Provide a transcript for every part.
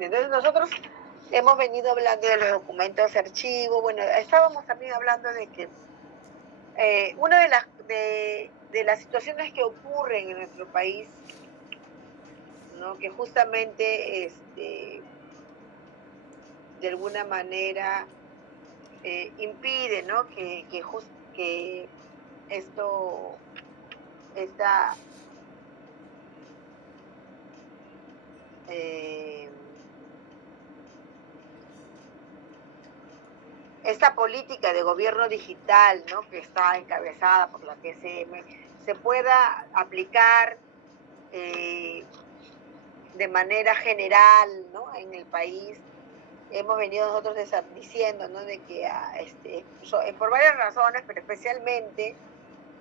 Entonces nosotros hemos venido hablando de los documentos de archivo. Bueno, estábamos también hablando de que una de las situaciones que ocurren en nuestro país, ¿no? Que justamente de alguna manera impide, ¿no? Que esto, esta, eh, esta política de gobierno digital, ¿no? Que está encabezada por la TCM, se pueda aplicar eh, de manera general, ¿no? En el país. Hemos venido nosotros diciendo, ¿no? De que por varias razones, pero especialmente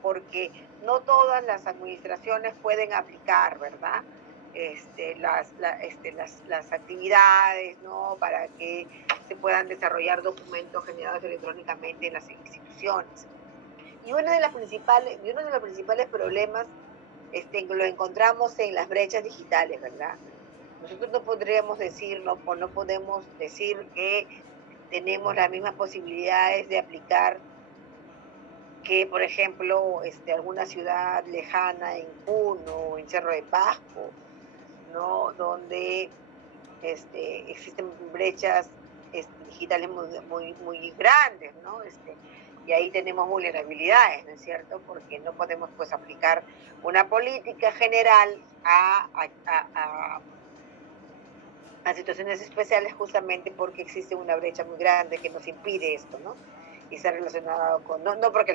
porque no todas las administraciones pueden aplicar, ¿verdad? Las actividades, ¿no? Para que se puedan desarrollar documentos generados electrónicamente en las instituciones. Y uno de los principales problemas lo encontramos en las brechas digitales, ¿verdad? Nosotros no podríamos decir, no podemos decir que tenemos las mismas posibilidades de aplicar que, por ejemplo, alguna ciudad lejana en Puno o en Cerro de Pasco, ¿no? Donde existen brechas digitales muy grandes, ¿no? Y ahí tenemos vulnerabilidades, ¿no es cierto? Porque no podemos, pues, aplicar una política general a situaciones especiales justamente porque existe una brecha muy grande que nos impide esto, ¿no? Y está relacionado con, no porque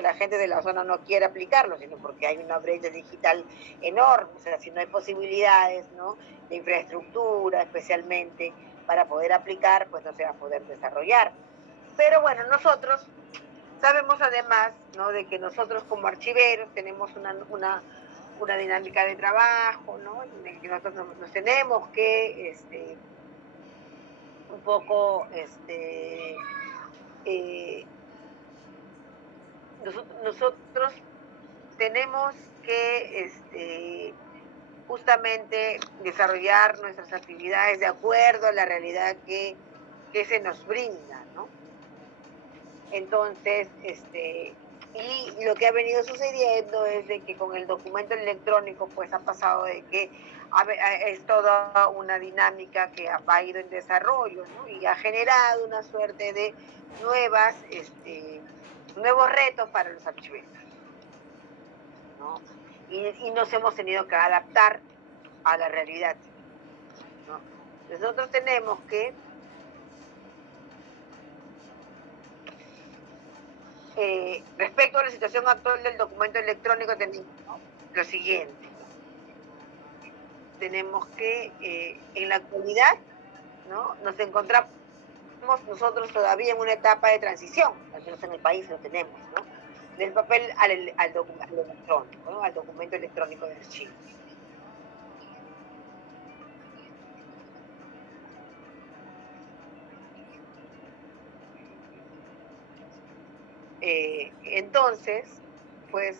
la gente de la zona no quiera aplicarlo, sino porque hay una brecha digital enorme, o sea, si no hay posibilidades, ¿no? De infraestructura, especialmente para poder aplicar, pues no se va a poder desarrollar. Pero bueno, nosotros sabemos además, ¿no? De que nosotros como archiveros tenemos una dinámica de trabajo, ¿no? En que nosotros nos tenemos que, un poco, eh, nosotros tenemos que, justamente desarrollar nuestras actividades de acuerdo a la realidad que se nos brinda, ¿no? Entonces, y lo que ha venido sucediendo es de que con el documento electrónico, pues ha pasado de que es toda una dinámica que ha ido en desarrollo, ¿no? Y ha generado una suerte de nuevos retos para los archiveros, ¿no? Y nos hemos tenido que adaptar a la realidad, ¿no? Nosotros tenemos que respecto a la situación actual del documento electrónico, tenemos, ¿no? Lo siguiente, tenemos que en la actualidad, ¿no? Nos encontramos nosotros todavía en una etapa de transición, al menos en el país lo tenemos, ¿no? Del papel al electrónico, ¿no? Al documento electrónico de archivo. Entonces, pues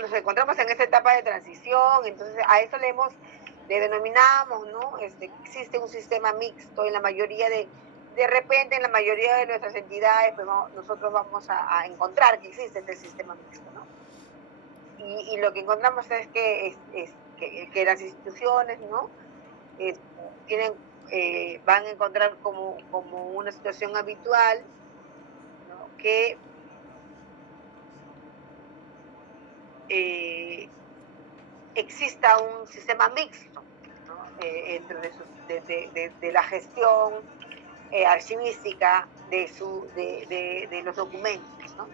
nos encontramos en esta etapa de transición, entonces a eso le denominamos, ¿no? Existe un sistema mixto en la mayoría de repente en la mayoría de nuestras entidades, pues nosotros vamos a encontrar que existe este sistema mixto, ¿no? Y lo que encontramos es que las instituciones, ¿no? Eh, tienen, van a encontrar como una situación habitual, ¿no? Que exista un sistema mixto, ¿no? Dentro de la gestión archivística de los documentos, ¿no?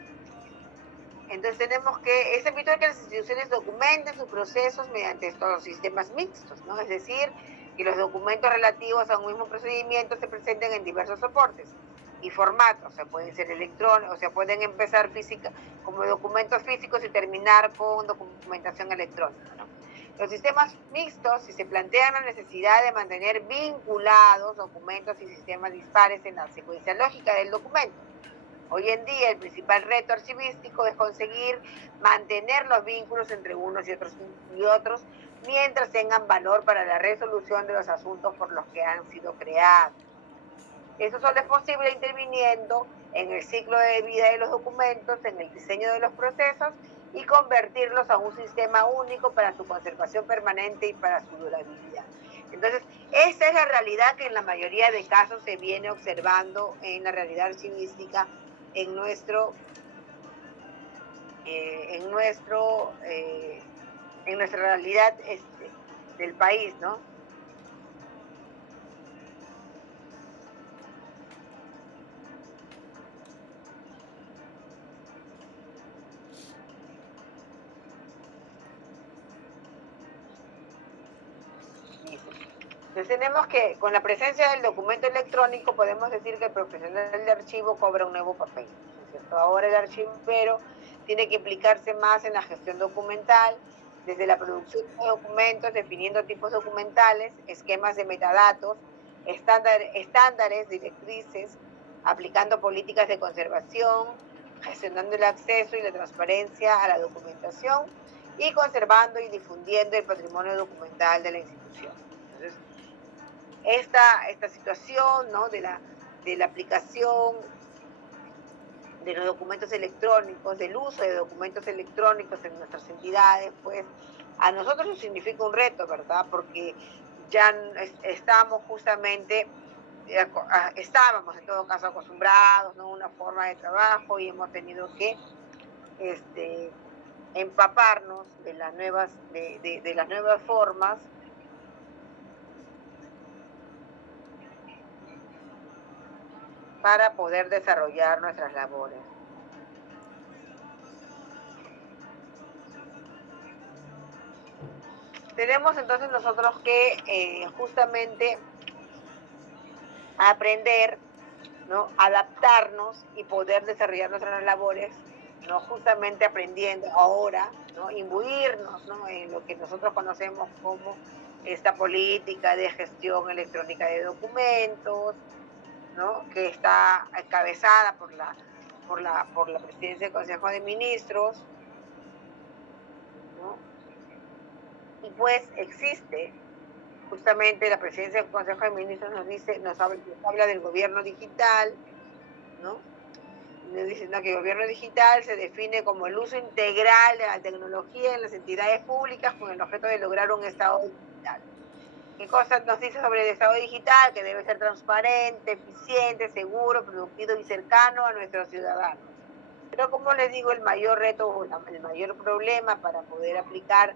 Entonces tenemos que, es habitual que las instituciones documenten sus procesos mediante estos sistemas mixtos, ¿no? Es decir, que los documentos relativos a un mismo procedimiento se presenten en diversos soportes y formatos, o sea, pueden ser electrónicos, o sea, pueden empezar como documentos físicos y terminar con documentación electrónica, ¿no? Los sistemas mixtos, si se plantean la necesidad de mantener vinculados documentos y sistemas dispares en la secuencia lógica del documento, Hoy en día el principal reto archivístico es conseguir mantener los vínculos entre unos y otros mientras tengan valor para la resolución de los asuntos por los que han sido creados. Eso solo es posible interviniendo en el ciclo de vida de los documentos, en el diseño de los procesos y convertirlos a un sistema único para su conservación permanente y para su durabilidad. Entonces, esa es la realidad que en la mayoría de casos se viene observando en la realidad archivística en en nuestro, en nuestra realidad del país, ¿no? Entonces tenemos que, con la presencia del documento electrónico, podemos decir que el profesional de archivo cobra un nuevo papel, ¿no es cierto? Ahora el archivero tiene que implicarse más en la gestión documental, desde la producción de documentos, definiendo tipos documentales, esquemas de metadatos, estándares, directrices, aplicando políticas de conservación, gestionando el acceso y la transparencia a la documentación y conservando y difundiendo el patrimonio documental de la institución. Entonces, esta situación, ¿no? De la aplicación de los documentos electrónicos, del uso de documentos electrónicos en nuestras entidades, pues a nosotros nos significa un reto, ¿verdad? Porque ya estamos justamente, estábamos en todo caso acostumbrados, ¿no? A una forma de trabajo y hemos tenido que este, empaparnos de de las nuevas formas para poder desarrollar nuestras labores. Tenemos entonces nosotros que justamente aprender, ¿no? Adaptarnos y poder desarrollar nuestras labores, ¿no? Justamente aprendiendo ahora, ¿no? Imbuirnos, ¿no? En lo que nosotros conocemos como esta política de gestión electrónica de documentos, ¿no? Que está encabezada por la presidencia del Consejo de Ministros, ¿no? Y pues existe justamente la presidencia del Consejo de Ministros nos habla del gobierno digital, ¿no? Nos dice, ¿no? Que el gobierno digital se define como el uso integral de la tecnología en las entidades públicas con el objeto de lograr un Estado digital. ¿Qué cosas nos dice sobre el Estado digital? Que debe ser transparente, eficiente, seguro, productivo y cercano a nuestros ciudadanos. Pero como les digo, el mayor reto o el mayor problema para poder aplicar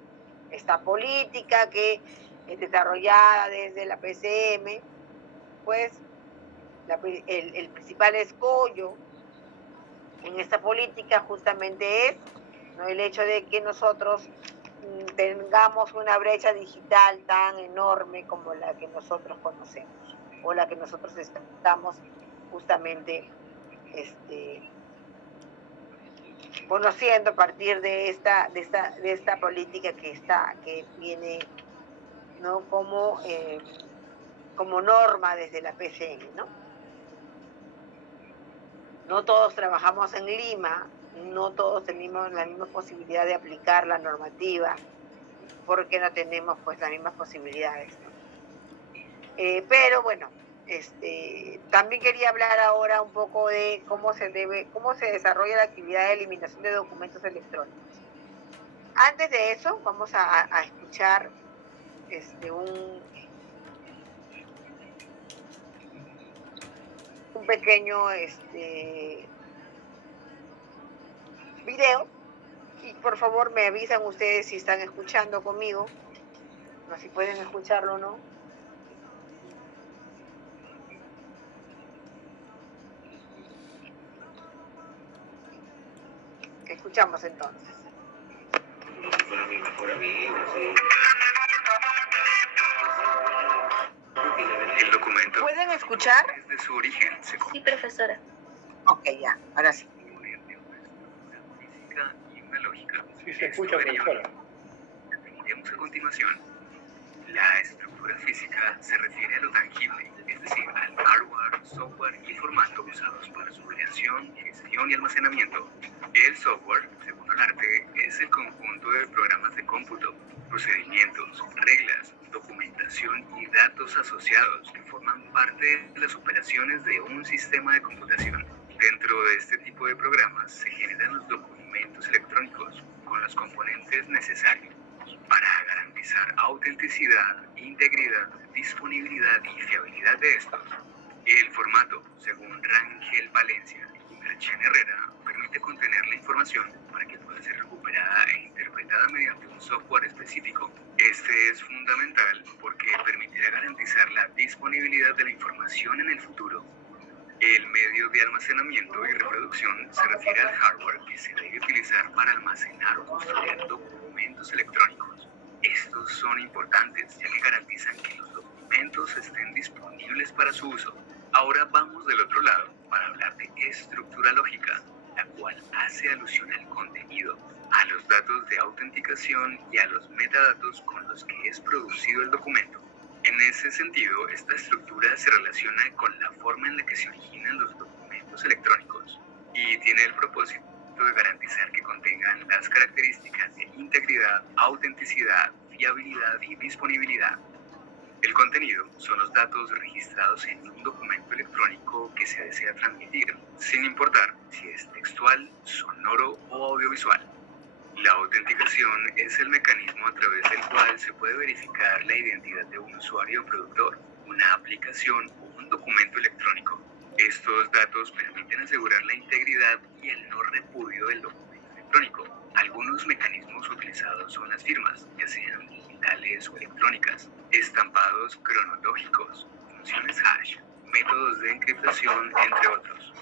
esta política que es desarrollada desde la PCM, pues el principal escollo en esta política justamente es, ¿no? El hecho de que nosotros tengamos una brecha digital tan enorme como la que nosotros conocemos o la que nosotros estamos justamente conociendo a partir de esta política que viene, ¿no? Como norma desde la PCM, ¿no? No todos trabajamos en Lima, no todos tenemos la misma posibilidad de aplicar la normativa, porque no tenemos pues las mismas posibilidades, ¿no? Pero bueno, también quería hablar ahora un poco de cómo se desarrolla la actividad de eliminación de documentos electrónicos. Antes de eso, vamos a escuchar un pequeño video y por favor me avisan ustedes si están escuchando conmigo, no si pueden escucharlo o no. Escuchamos entonces. Para mi mejor amigo, sí. El documento. ¿Pueden escuchar? Desde su origen se Sí, profesora. Ok, ya, ahora sí. Física y una lógica. Sí, se escucha, profesora. Definiremos a continuación. La estructura física se refiere a lo tangible, es decir, al hardware, software y formato usados para su creación, gestión gestión y almacenamiento. El software, según Olarte, es el conjunto de programas de cómputo, procedimientos, reglas, documentación y datos asociados que forman parte de las operaciones de un sistema de computación. Dentro de este tipo de programas se generan los documentos electrónicos con los componentes necesarios para garantizar autenticidad, integridad, disponibilidad y fiabilidad de estos. El formato, según Rangel Valencia y Merchen Herrera, permite contener la información para que pueda ser recuperada e interpretada mediante un software específico. Este es fundamental porque permitirá garantizar la disponibilidad de la información en el futuro. El medio de almacenamiento y reproducción se refiere al hardware que se debe utilizar para almacenar o custodiar documentos electrónicos. Estos son importantes ya que garantizan que los documentos estén disponibles para su uso. Ahora vamos del otro lado para hablar de estructura lógica, la cual hace alusión al contenido, a los datos de autenticación y a los metadatos con los que es producido el documento. En ese sentido, esta estructura se relaciona con la forma en la que se originan los documentos electrónicos y tiene el propósito de garantizar que contengan las características de integridad, autenticidad, fiabilidad y disponibilidad. El contenido son los datos registrados en un documento electrónico que se desea transmitir, sin importar si es textual, sonoro o audiovisual. La autenticación es el mecanismo a través del cual se puede verificar la identidad de un usuario o productor, una aplicación o un documento electrónico. Estos datos permiten asegurar la integridad y el no repudio del documento electrónico. Algunos mecanismos utilizados son las firmas, ya sean digitales o electrónicas, estampados cronológicos, funciones hash, métodos de encriptación, entre otros.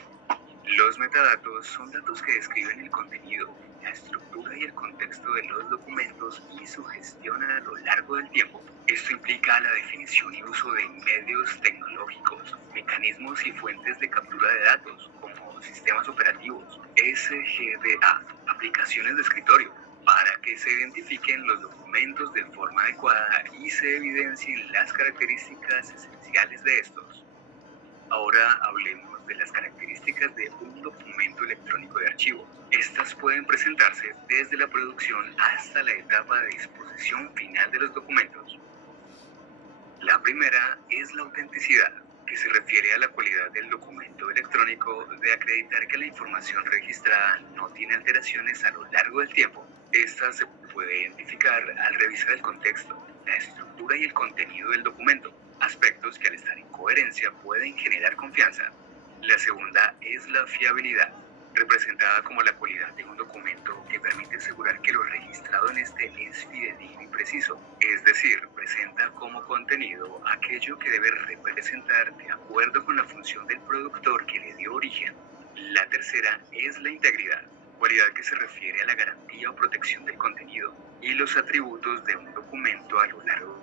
Los metadatos son datos que describen el contenido, la estructura y el contexto de los documentos y su gestión a lo largo del tiempo. Esto implica la definición y uso de medios tecnológicos, mecanismos y fuentes de captura de datos, como sistemas operativos, SGDA, aplicaciones de escritorio, para que se identifiquen los documentos de forma adecuada y se evidencien las características esenciales de estos. Ahora hablemos de las características de un documento electrónico de archivo. Estas pueden presentarse desde la producción hasta la etapa de disposición final de los documentos. La primera es la autenticidad, que se refiere a la cualidad del documento electrónico de acreditar que la información registrada no tiene alteraciones a lo largo del tiempo. Esta se puede identificar al revisar el contexto, la estructura y el contenido del documento, aspectos que al estar en coherencia pueden generar confianza. La segunda es la fiabilidad, representada como la cualidad de un documento que permite asegurar que lo registrado en este es fidedigno y preciso, es decir, presenta como contenido aquello que debe representar de acuerdo con la función del productor que le dio origen. La tercera es la integridad, cualidad que se refiere a la garantía o protección del contenido y los atributos de un documento a lo largo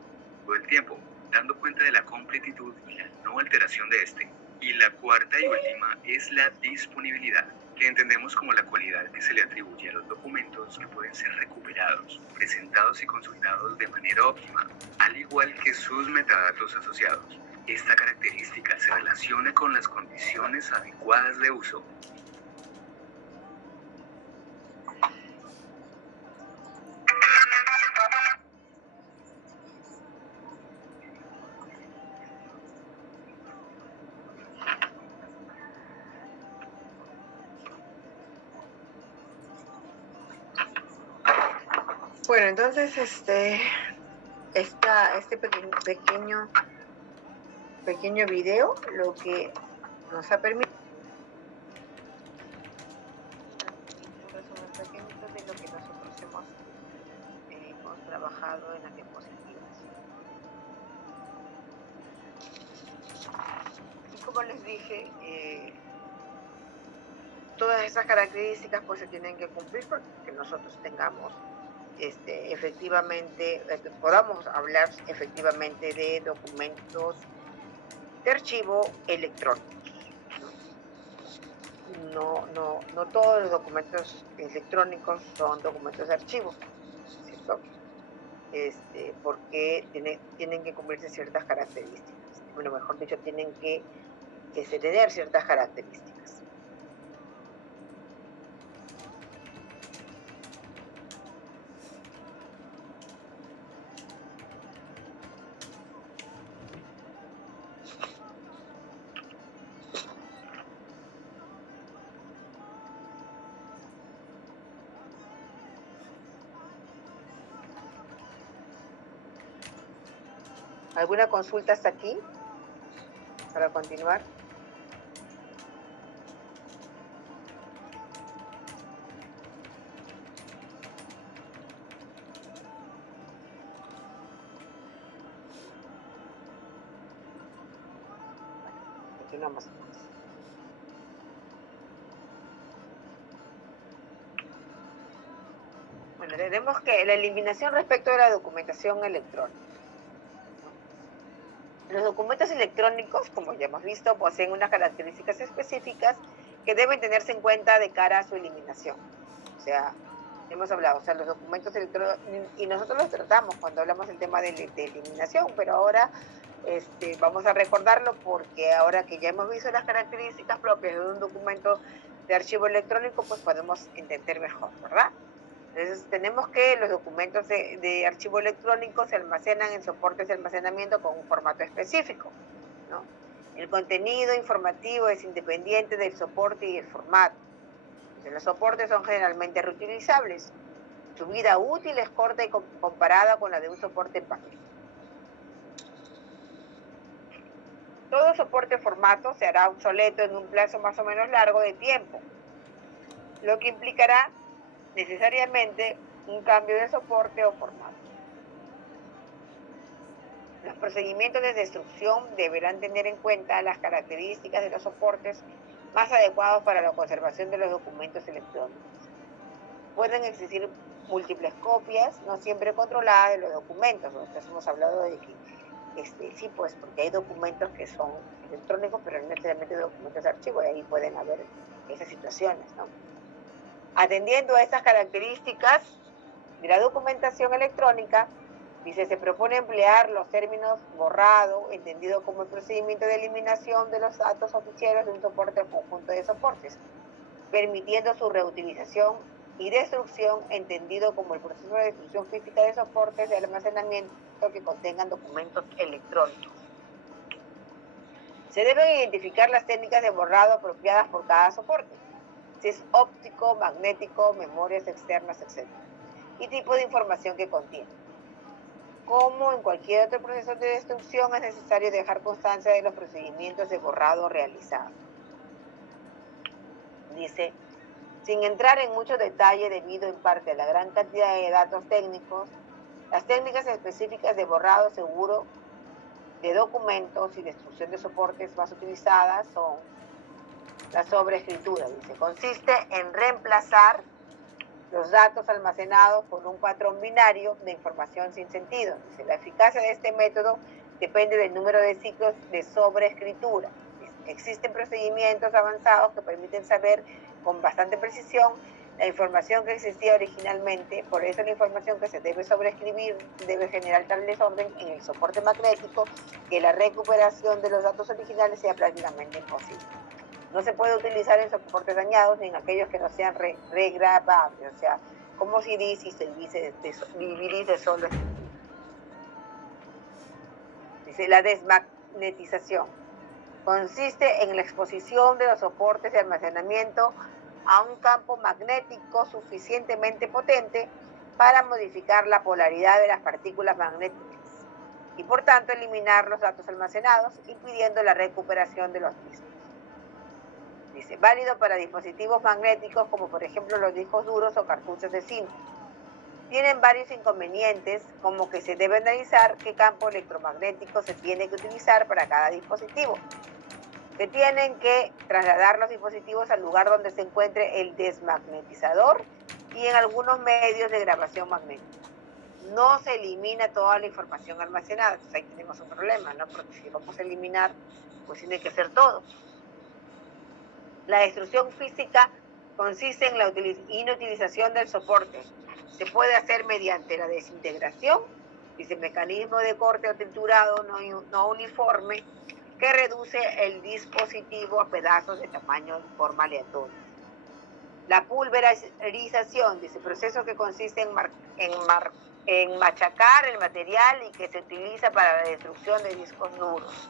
del tiempo, dando cuenta de la completitud y la no alteración de este. Y la cuarta y última es la disponibilidad, que entendemos como la cualidad que se le atribuye a los documentos que pueden ser recuperados, presentados y consultados de manera óptima, al igual que sus metadatos asociados. Esta característica se relaciona con las condiciones adecuadas de uso. Bueno, entonces este pequeño video lo que nos ha permitido un resumen pequeñito de lo que nosotros hemos trabajado en las diapositivas. Y como les dije, todas esas características pues se tienen que cumplir para que nosotros tengamos efectivamente, podamos hablar efectivamente de documentos de archivo electrónicos. No todos los documentos electrónicos son documentos de archivo, ¿cierto? Porque tienen que cumplirse ciertas características. Bueno, mejor dicho, tienen que tener ciertas características. ¿Alguna consulta hasta aquí para continuar? Continuamos. Bueno, tenemos que la eliminación respecto de la documentación electrónica. Los documentos electrónicos, como ya hemos visto, poseen unas características específicas que deben tenerse en cuenta de cara a su eliminación. O sea, hemos hablado, o sea, los documentos electrónicos, y nosotros los tratamos cuando hablamos del tema de eliminación, pero ahora vamos a recordarlo porque ahora que ya hemos visto las características propias de un documento de archivo electrónico, pues podemos entender mejor, ¿verdad? Entonces, tenemos que los documentos de archivo electrónico se almacenan en soportes de almacenamiento con un formato específico, ¿no? El contenido informativo es independiente del soporte y el formato. Entonces, los soportes son generalmente reutilizables. Su vida útil es corta y comparada con la de un soporte en papel. Todo soporte formato se hará obsoleto en un plazo más o menos largo de tiempo, lo que implicará necesariamente un cambio de soporte o formato. Los procedimientos de destrucción deberán tener en cuenta las características de los soportes más adecuados para la conservación de los documentos electrónicos. Pueden existir múltiples copias, no siempre controladas, de los documentos. Nosotros hemos hablado de que sí, pues, porque hay documentos que son electrónicos, pero no necesariamente documentos de archivo, y ahí pueden haber esas situaciones, ¿no? Atendiendo a estas características de la documentación electrónica, se propone emplear los términos borrado, entendido como el procedimiento de eliminación de los datos o ficheros de un soporte o conjunto de soportes, permitiendo su reutilización, y destrucción, entendido como el proceso de destrucción física de soportes de almacenamiento que contengan documentos electrónicos. Se deben identificar las técnicas de borrado apropiadas por cada soporte, si es óptico, magnético, memorias externas, etc. Y tipo de información que contiene. Como en cualquier otro proceso de destrucción, es necesario dejar constancia de los procedimientos de borrado realizados. Dice, sin entrar en mucho detalle debido en parte a la gran cantidad de datos técnicos, las técnicas específicas de borrado seguro de documentos y destrucción de soportes más utilizadas son la sobreescritura. Dice, consiste en reemplazar los datos almacenados por un patrón binario de información sin sentido. Dice, la eficacia de este método depende del número de ciclos de sobreescritura. Dice, existen procedimientos avanzados que permiten saber con bastante precisión la información que existía originalmente. Por eso la información que se debe sobreescribir debe generar tal desorden en el soporte magnético que la recuperación de los datos originales sea prácticamente imposible. No se puede utilizar en soportes dañados ni en aquellos que no sean regrabables, o sea, como CDs y DVDs de solo escritura. Dice, la desmagnetización consiste en la exposición de los soportes de almacenamiento a un campo magnético suficientemente potente para modificar la polaridad de las partículas magnéticas y por tanto eliminar los datos almacenados, impidiendo la recuperación de los mismos. Dice, válido para dispositivos magnéticos como por ejemplo los discos duros o cartuchos de cinta. Tienen varios inconvenientes, como que se debe analizar qué campo electromagnético se tiene que utilizar para cada dispositivo. Se tienen que trasladar los dispositivos al lugar donde se encuentre el desmagnetizador y en algunos medios de grabación magnética. No se elimina toda la información almacenada. Entonces ahí tenemos un problema, ¿no? Porque si vamos a eliminar, pues tiene que ser todo. La destrucción física consiste en la inutilización del soporte. Se puede hacer mediante la desintegración, dice, mecanismo de corte o triturado no uniforme, que reduce el dispositivo a pedazos de tamaño y forma aleatoria. La pulverización, dice, proceso que consiste en machacar el material y que se utiliza para la destrucción de discos duros.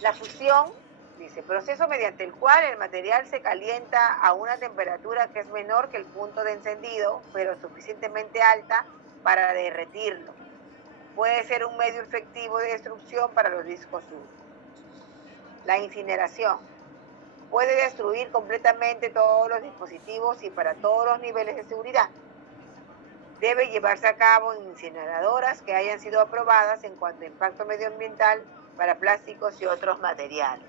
La fusión, dice, proceso mediante el cual el material se calienta a una temperatura que es menor que el punto de encendido, pero suficientemente alta para derretirlo. puede ser un medio efectivo de destrucción para los discos duros. La incineración puede destruir completamente todos los dispositivos y para todos los niveles de seguridad. Debe llevarse a cabo en incineradoras que hayan sido aprobadas en cuanto a impacto medioambiental para plásticos y otros materiales.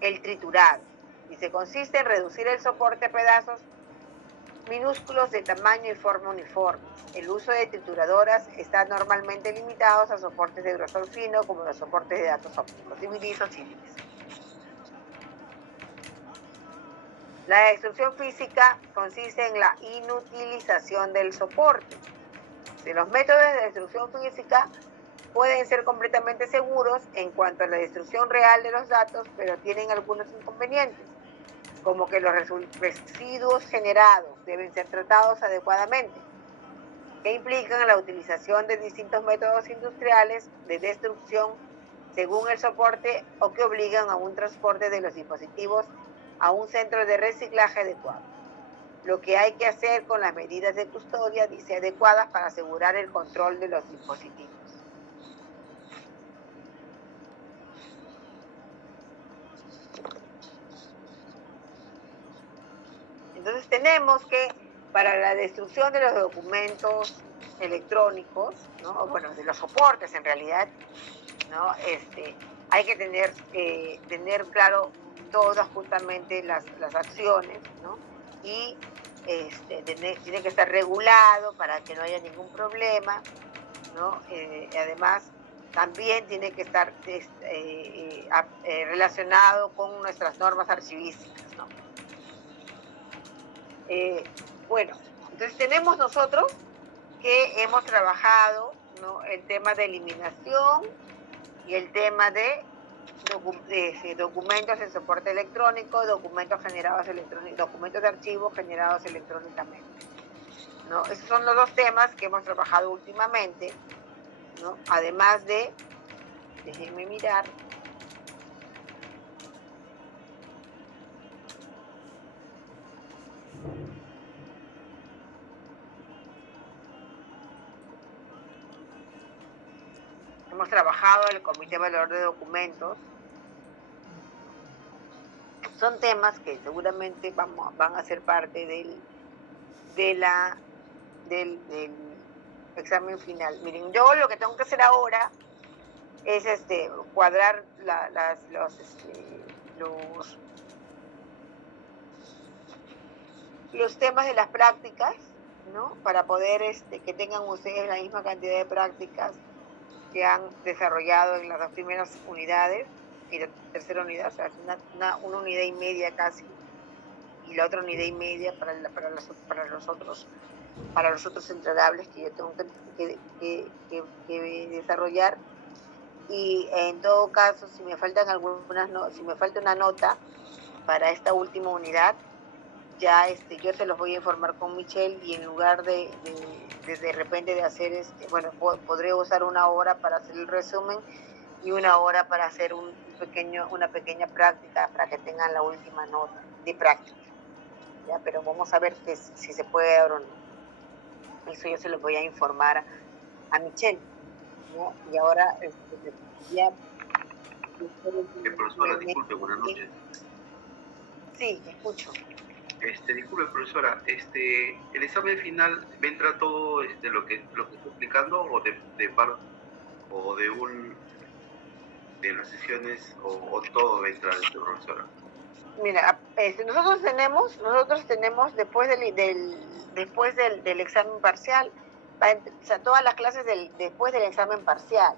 El triturado. Dice, consiste en reducir el soporte a pedazos minúsculos de tamaño y forma uniformes. El uso de trituradoras está normalmente limitado a soportes de grosor fino como los soportes de datos ópticos, DVDs o CDs. La destrucción física consiste en la inutilización del soporte. Los métodos de destrucción física pueden ser completamente seguros en cuanto a la destrucción real de los datos, pero tienen algunos inconvenientes, como que los residuos generados deben ser tratados adecuadamente, que implican la utilización de distintos métodos industriales de destrucción según el soporte o que obligan a un transporte de los dispositivos a un centro de reciclaje adecuado. Lo que hay que hacer con las medidas de custodia, dice, adecuadas para asegurar el control de los dispositivos. Entonces tenemos que para la destrucción de los documentos electrónicos, ¿no? Bueno, de los soportes en realidad, ¿no? Hay que tener claro todas justamente las acciones, ¿no? Y tiene que estar regulado para que no haya ningún problema, ¿no? Además, también tiene que estar relacionado con nuestras normas archivísticas, ¿no? Bueno, entonces tenemos nosotros que hemos trabajado, ¿no? El tema de eliminación y el tema de documentos en soporte electrónico, documentos generados electrónicamente, documentos de archivos generados electrónicamente, ¿no? Esos son los dos temas que hemos trabajado últimamente, ¿no? Además de, déjenme mirar, hemos trabajado el Comité Evaluador de Documentos. Son temas que seguramente van a ser parte del examen final. Miren, yo lo que tengo que hacer ahora es cuadrar los temas de las prácticas, ¿no? Para poder que tengan ustedes la misma cantidad de prácticas que han desarrollado en las dos primeras unidades y la tercera unidad, o sea, una unidad y media casi, y la otra unidad y media para los otros entregables que yo tengo que desarrollar. Y en todo caso, si me falta una nota para esta última unidad, ya yo se los voy a informar con Michelle y en lugar de repente de hacer podré usar una hora para hacer el resumen y una hora para hacer una pequeña práctica para que tengan la última nota de práctica. Ya, pero vamos a ver si se puede o no. Eso yo se los voy a informar a Michelle, ¿no? Y ahora ya. Profesora, disculpe, buenas noches. Sí, escucho. Disculpe, profesora, el examen final vendrá todo lo que estoy explicando o de las sesiones o todo vendrá de su profesora. Mira, nosotros tenemos después del examen parcial, o sea, todas las clases después del examen parcial,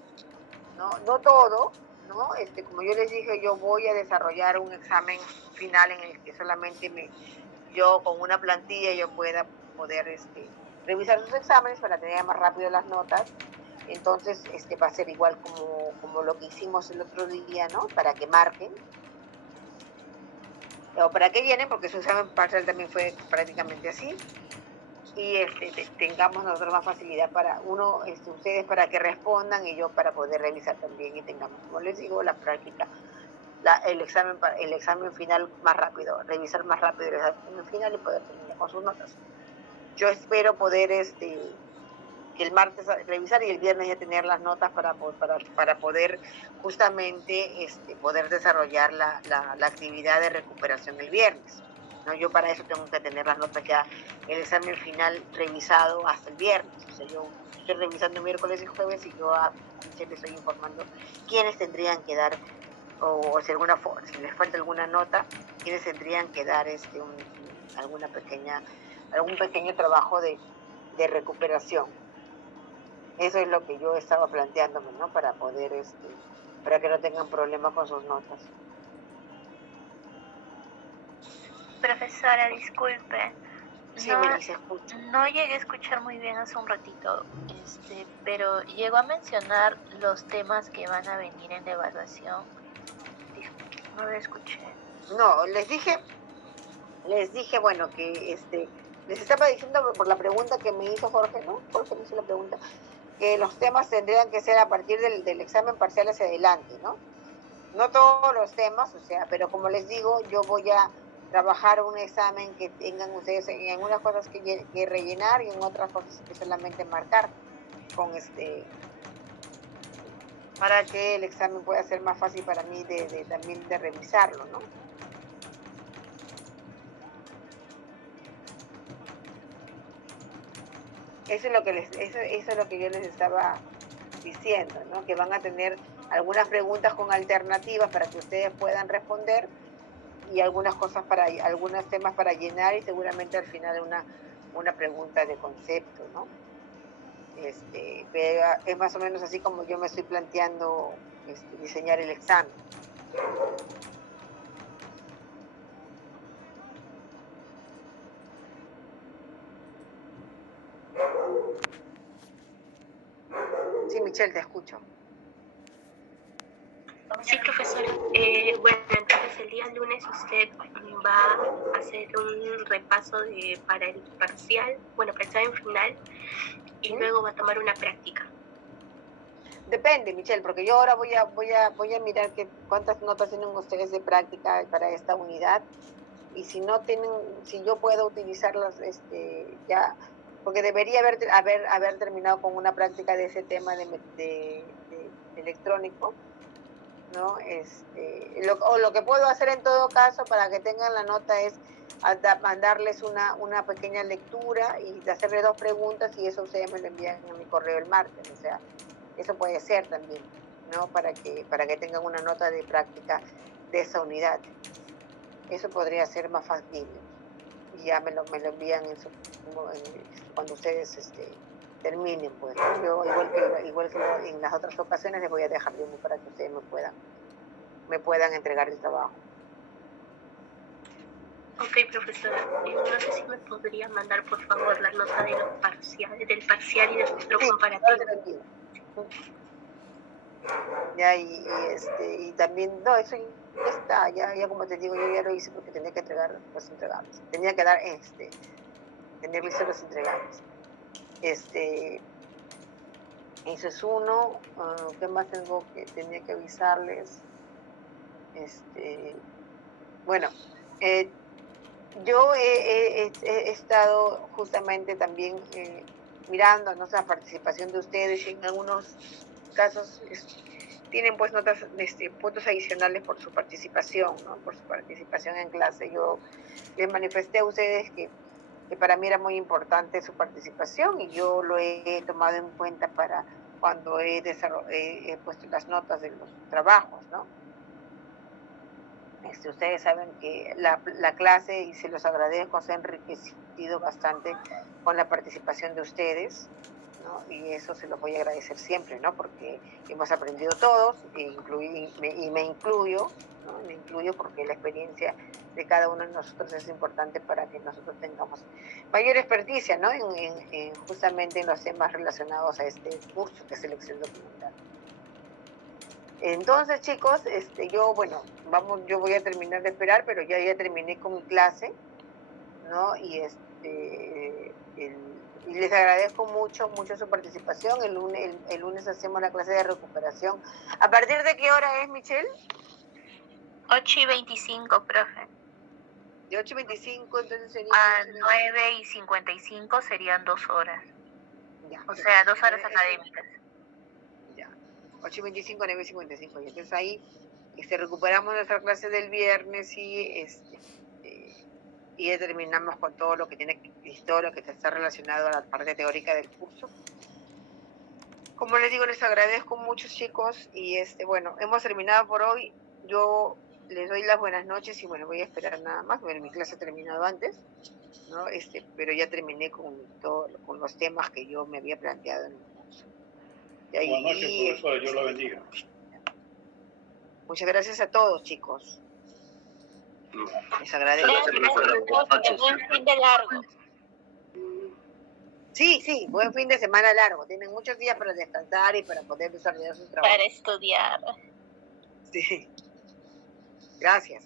no todo, ¿no? Como yo les dije, yo voy a desarrollar un examen final en el que solamente yo con una plantilla yo pueda poder revisar sus exámenes para tener más rápido las notas. Entonces va a ser igual como lo que hicimos el otro día, ¿no? Para que marquen o para que llenen, porque su examen parcial también fue prácticamente así, y tengamos nosotros más facilidad para ustedes para que respondan y yo para poder revisar también y tengamos, como les digo, la práctica, el examen final más rápido, revisar más rápido el examen final y poder terminar con sus notas. Yo espero poder el martes revisar y el viernes ya tener las notas para poder justamente poder desarrollar la actividad de recuperación el viernes, ¿no? Yo para eso tengo que tener las notas ya, el examen final revisado hasta el viernes. O sea, yo estoy revisando miércoles y jueves y yo a Michelle le estoy informando quiénes tendrían que dar, o si les falta alguna nota, quiénes tendrían que dar algún pequeño trabajo de recuperación. Eso es lo que yo estaba planteándome, ¿no? Para poder, para que no tengan problemas con sus notas. Profesora, disculpe. Sí, Melissa, escucho. No llegué a escuchar muy bien hace un ratito, pero llegó a mencionar los temas que van a venir en la evaluación. No lo escuché. No, les dije, bueno, que les estaba diciendo por la pregunta que me hizo Jorge, ¿no? Jorge me hizo la pregunta, que los temas tendrían que ser a partir del examen parcial hacia adelante, ¿no? No todos los temas, o sea, pero como les digo, yo voy a trabajar un examen que tengan ustedes en algunas cosas que rellenar y en otras cosas que solamente marcar con para que el examen pueda ser más fácil para mí también de revisarlo, ¿no? Eso es lo que yo les estaba diciendo, ¿no? Que van a tener algunas preguntas con alternativas para que ustedes puedan responder y algunos temas para llenar y seguramente al final una pregunta de concepto, ¿no? Pero es más o menos así como yo me estoy planteando diseñar el examen. Sí, Michelle, te escucho. Sí, profesora. Bueno, entonces el día lunes usted va a hacer un repaso para el parcial, para el examen final, y luego va a tomar una práctica. Depende, Michelle, porque yo ahora voy a mirar cuántas notas tienen ustedes de práctica para esta unidad, y si no tienen, si yo puedo utilizarlas ya, porque debería haber terminado con una práctica de ese tema de electrónico, ¿no? Lo que puedo hacer en todo caso para que tengan la nota es mandarles una pequeña lectura y hacerle 2 preguntas, y eso ustedes me lo envían a mi correo el martes. O sea, eso puede ser también, ¿no? Para que tengan una nota de práctica de esa unidad. Eso podría ser más factible. Y ya me lo envían cuando ustedes terminen, pues, ¿no? Yo, igual que en las otras ocasiones, les voy a dejar bien para que ustedes me puedan entregar el trabajo. Ok, profesora. No sé si me podría mandar, por favor, la nota del parcial y de nuestro comparativo. Ya, y también, no, eso ya está, ya como te digo, yo ya lo hice porque tenía que entregar los entregables. Tenía que tener listos los entregables. Eso es uno. ¿Qué más tenía que avisarles? Bueno, yo he estado justamente también mirando, ¿no?, la participación de ustedes, y en algunos casos tienen pues notas, puntos adicionales por su participación, ¿no? Por su participación en clase. Yo les manifesté a ustedes que para mí era muy importante su participación, y yo lo he tomado en cuenta para cuando he puesto las notas de los trabajos, ¿no? Ustedes saben que la clase, y se los agradezco, se ha enriquecido bastante con la participación de ustedes, ¿no? Y eso se los voy a agradecer siempre, ¿no? Porque hemos aprendido todos, y me incluyo, ¿no? Me incluyo porque la experiencia de cada uno de nosotros es importante para que nosotros tengamos mayor experticia, ¿no? Justamente en los temas relacionados a este curso que es selección documental. Entonces, chicos, yo voy a terminar de esperar, pero ya terminé con mi clase, ¿no? Y les agradezco mucho su participación. El lunes hacemos la clase de recuperación. ¿A partir de qué hora es, Michelle? 8:25, profe. De 8:25, entonces sería... A 9:55 serían 2 horas. Ya. O sea, 2 horas académicas. Ya. 8:25, 9:55. Y entonces ahí recuperamos nuestra clase del viernes y ya terminamos con todo lo que todo lo que está relacionado a la parte teórica del curso. Como les digo, les agradezco mucho, chicos, y bueno, hemos terminado por hoy. Yo les doy las buenas noches y bueno, voy a esperar nada más. Bueno, mi clase ha terminado antes, ¿no? Pero ya terminé con los temas que yo me había planteado en el curso. Buenas noches, profesora, Dios la bendiga. Muchas gracias a todos, chicos. Les agradezco. Buen fin de largo. Sí, buen fin de semana largo. Tienen muchos días para descansar y para poder desarrollar su trabajo. Para estudiar. Sí. Gracias.